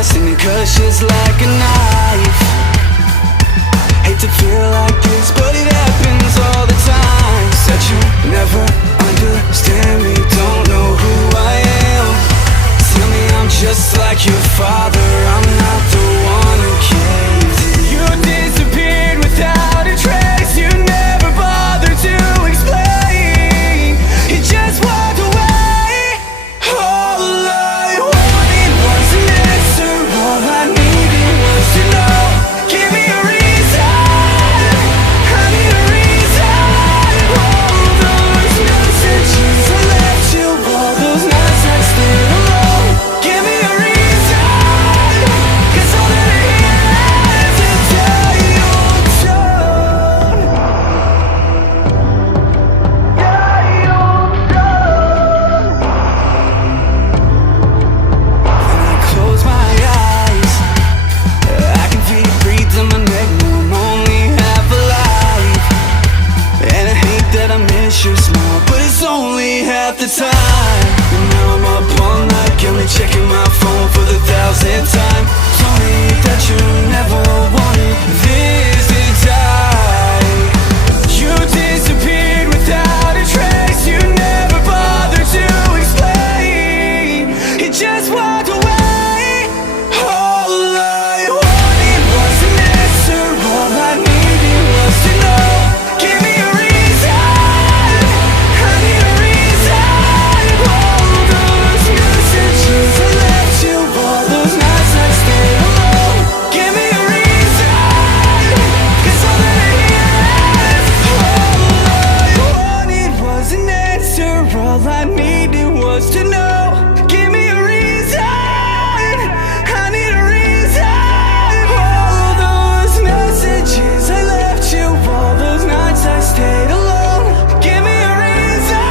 past and it cuts just like a knife. Hate to feel like this, but it happens all the time. Said you never understand me, don't know who I am. Tell me I'm just like your father, I'm not the one who caved in. You disappeared without a trace, you never bothered to explain. You just walked away. All I wanted was an answer, all I needed was to know. Give me a reason, I need a reason. All those messages I left you, all those nights I stayed alone. Give me a reason, 'cause all that I hear is a dial tone. When I close my eyes, I can feel you breathe on my neck. Now I'm only half alive, and I hate that I miss your smile, but it's only half the time. And now I'm up all night, got me checking my phone for the 1000th time. Told me that you never wanted this to die. You disappeared without a trace, you never bothered to explain. You just walked away. All I wanted was an answer, all I needed was to know. Give me a reason, I need a reason. All those messages I left you, all those nights I stayed alone. Give me a reason, 'cause all that I hear is all I wanted was an answer, all I needed was to know. Give me a reason, I need a reason. All those messages I left you, all those nights I stayed alone. Give me a reason,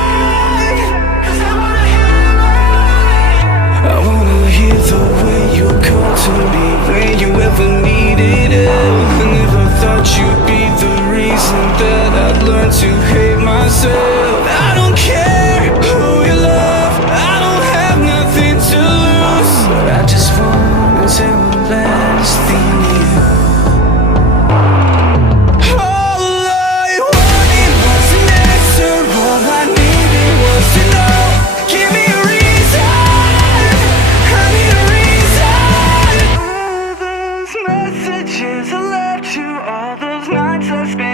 'cause I wanna hear the way you call to me when you ever needed it. I never thought you'd be the reason that I'd learn to hate myself. I don't care who you love, I don't have nothing to lose, but I just wanna say one last thing to you. All I wanted was an answer, all I needed was to know. Give me a reason, I need a reason. All those messages I left you, all those nights I spent